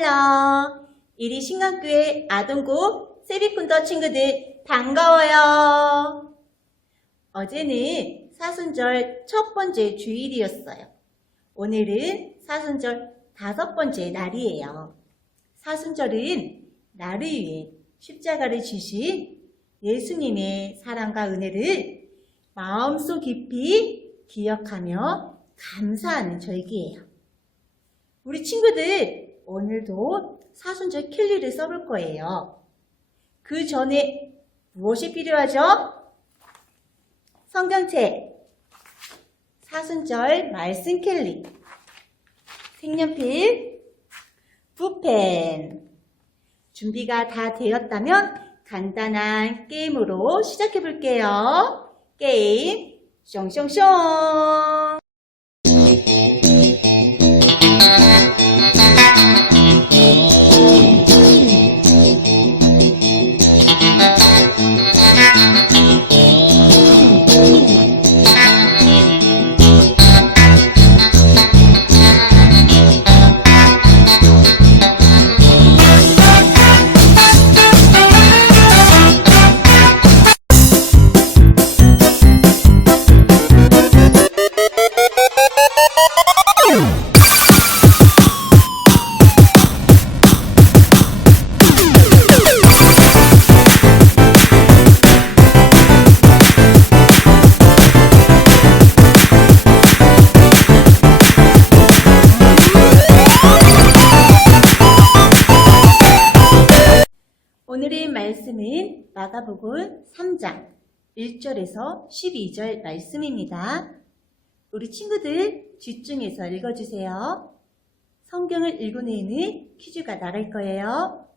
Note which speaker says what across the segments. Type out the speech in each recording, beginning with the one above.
Speaker 1: 헬로 이리 신강교회 아동고 세비쿤더 친구들 반가워요. 어제는 사순절 첫 번째 주일이었어요. 오늘은 사순절 다섯 번째 날이에요. 사순절은 나를 위해 십자가를 지신 예수님의 사랑과 은혜를 마음속 깊이 기억하며 감사하는 절기예요. 우리 친구들 오늘도 사순절 킬리를 써볼 거예요. 그 전에 무엇이 필요하죠? 성경책, 사순절 말씀 캘리, 색연필, 붓펜. 준비가 다 되었다면 간단한 게임으로 시작해 볼게요. 게임, 숑숑숑. 마가복음 3장 1절에서 12절 말씀입니다. 우리 친구들 집중해서 읽어주세요. 성경을 읽은 후에는 퀴즈가 나갈 거예요.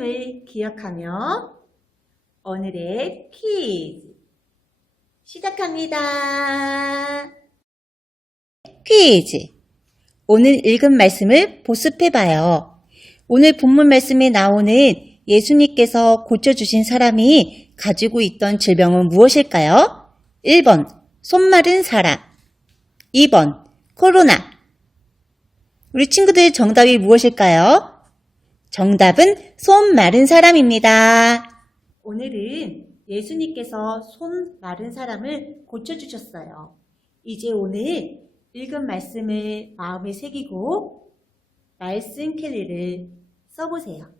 Speaker 1: 말씀을 기억하며 오늘의 퀴즈 시작합니다. 퀴즈. 오늘 읽은 말씀을 보습해봐요. 오늘 본문 말씀에 나오는 예수님께서 고쳐주신 사람이 가지고 있던 질병은 무엇일까요? 1번, 손 마른 사람. 2번, 코로나. 우리 친구들 정답이 무엇일까요? 정답은 손 마른 사람입니다. 오늘은 예수님께서 손 마른 사람을 고쳐주셨어요. 이제 오늘 읽은 말씀을 마음에 새기고 말씀 캘리를 써보세요.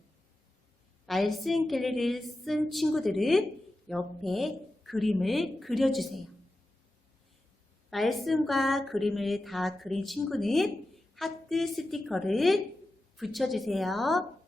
Speaker 1: 말씀 캘리를 쓴 친구들은 옆에 그림을 그려주세요. 말씀과 그림을 다 그린 친구는 하트 스티커를 붙여주세요.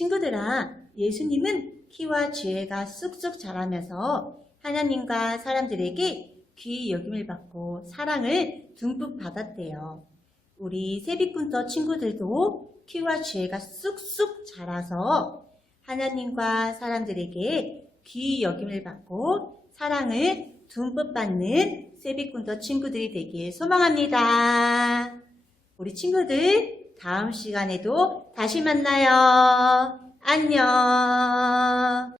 Speaker 1: 친구들아, 예수님은 키와 지혜가 쑥쑥 자라면서 하나님과 사람들에게 귀 여김을 받고 사랑을 듬뿍 받았대요. 우리 세비꾼터 친구들도 키와 지혜가 쑥쑥 자라서 하나님과 사람들에게 귀 여김을 받고 사랑을 듬뿍 받는 세비꾼터 친구들이 되길 소망합니다. 우리 친구들 다음 시간에도 다시 만나요. 안녕.